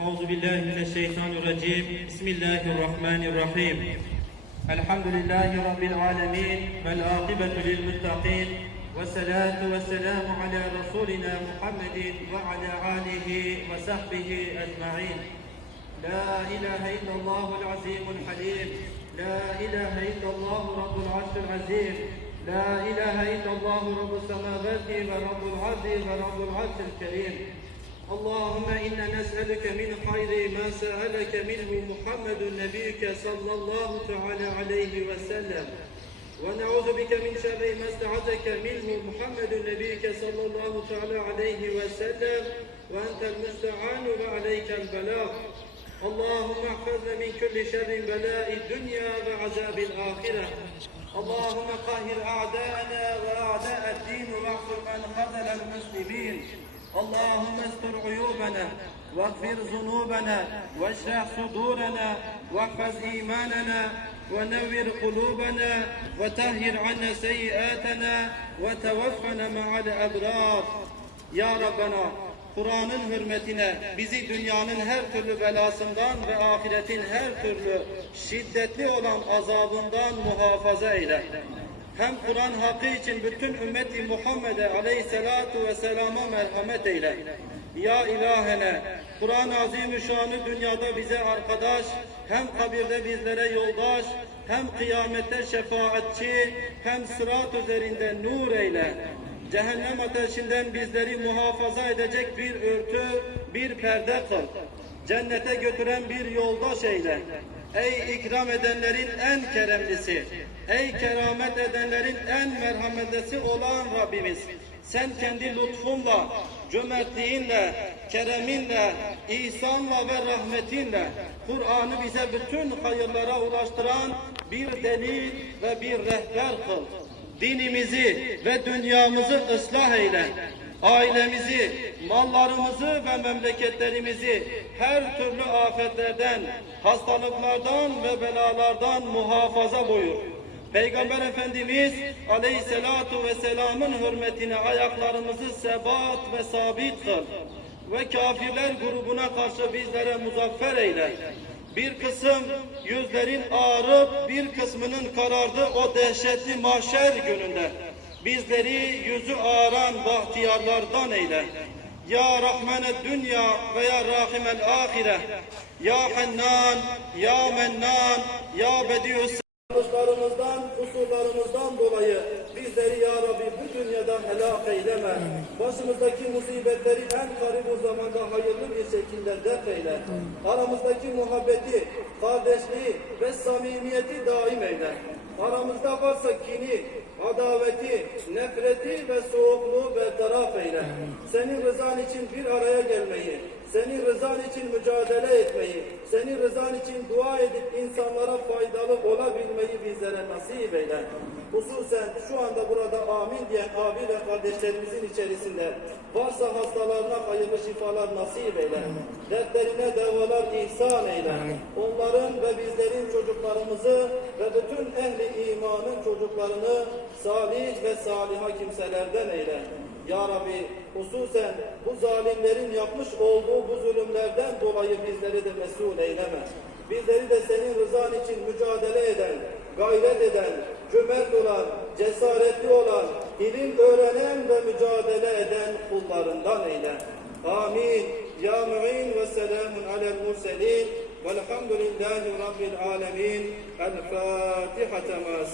أعوذ بالله من الشيطان الرجيم. بسم الله الرحمن الرحيم. الحمد لله رب العالمين والعاقبة للمتقين والصلاة والسلام على رسولنا محمد وعلى آله وصحبه أجمعين. لا إله إلا الله العظيم الحليم. لا إله إلا الله رب العرش العظيم. لا إله إلا الله رب السماوات ورب العرش ورب العرش الكريم. اللهم إنا نسألك من خير ما سألك منه محمد نبيك صلى الله تعالى عليه وسلم. ونعوذ بك من شر ما استعاذك منه محمد نبيك صلى الله تعالى عليه وسلم. وأنت المستعان وعليك البلاغ. اللهم احفظنا من كل شر بلاء الدنيا وعذاب الآخرة. اللهم قهر أعداءنا وأعداء الدين واغفر من خذل المسلمين. اللهم استر عيوبنا واغفر ذنوبنا واشرح صدورنا واحفظ إيماننا ونور قلوبنا وطهر عنا سيئاتنا وتوفنا مع الأبرار Ya Rabbena Kur'an'ın hürmetine bizi dünyanın her türlü belasından ve ahiretin her türlü şiddetli olan azabından muhafaza eyle. Hem Kur'an hakkı için bütün ümmeti Muhammed'e aleyhissalatu vesselama merhamet eyle. Ya ilahene Kur'an-ı Azimüşşan'ı dünyada bize arkadaş, hem kabirde bizlere yoldaş, hem kıyamette şefaatçi, hem sırat üzerinde nur eyle. Cehennem ateşinden bizleri muhafaza edecek bir örtü, bir perde kıl. Cennete götüren bir yoldaş eyle. Ey ikram edenlerin en keremlisi, ey keramet edenlerin en merhametlisi olan Rabbimiz. Sen kendi lütfunla, cömertliğinle, kereminle, ihsanla ve rahmetinle Kur'an'ı bize bütün hayırlara ulaştıran bir delil ve bir rehber kıl dinimizi ve dünyamızı ıslah eyle. Ailemizi, mallarımızı ve memleketlerimizi her türlü afetlerden, hastalıklardan ve belalardan muhafaza buyur. Peygamber Efendimiz Aleyhisselatu Vesselam'ın hürmetine ayaklarımızı sebat ve sabit kıl. Ve kafirler grubuna karşı bizlere muzaffer eyle. Bir kısım yüzlerin ağrıp bir kısmının karardı o dehşetli mahşer gününde. Bizleri yüzü ağaran bahtiyarlardan eyle. Ya Rahmane dünya ve ya Rahimel ahire. Ya Hannan, Ya Mennan, Ya Bediüs yanlışlarımızdan, kusurlarımızdan dolayı bizleri ya Rabbi bu dünyada helak eyleme. Başımızdaki musibetleri en karibu zamanda hayırlı bir şekilde def eyle. Aramızdaki muhabbeti, kardeşliği ve samimiyeti daim eyle. Aramızda varsa kini, adaveti, nefreti ve soğukluğu bertaraf eyle. Senin rızan için bir araya gelmeyi, senin rızan için mücadele etmeyi, senin rızan için dua edip insanlara faydalı olabilmeyi bizlere nasip eyle. Hususen şu anda burada amin diyen abi ve kardeşlerimizin içerisinde varsa hastalarına hayırlı şifalar nasip eyle. Dertlerine devalar ihsan eyle. Onların ve bizlerin çocuklarımızı ve bütün ehli imanın çocuklarını salih ve saliha kimselerden eyle. Ya Rabbi hususen bu zalimlerin yapmış olduğu bu zulümlerden dolayı bizleri de mesul eyleme. Bizleri de senin rızan için mücadele eden, gayret eden, cömert olan, cesaretli olan, ilim öğrenen ve mücadele eden kullarından eyle. Amin. Ya mu'in ve selamun alel murselin. Velhamdülillahi Rabbil alemin. El Fatiha ma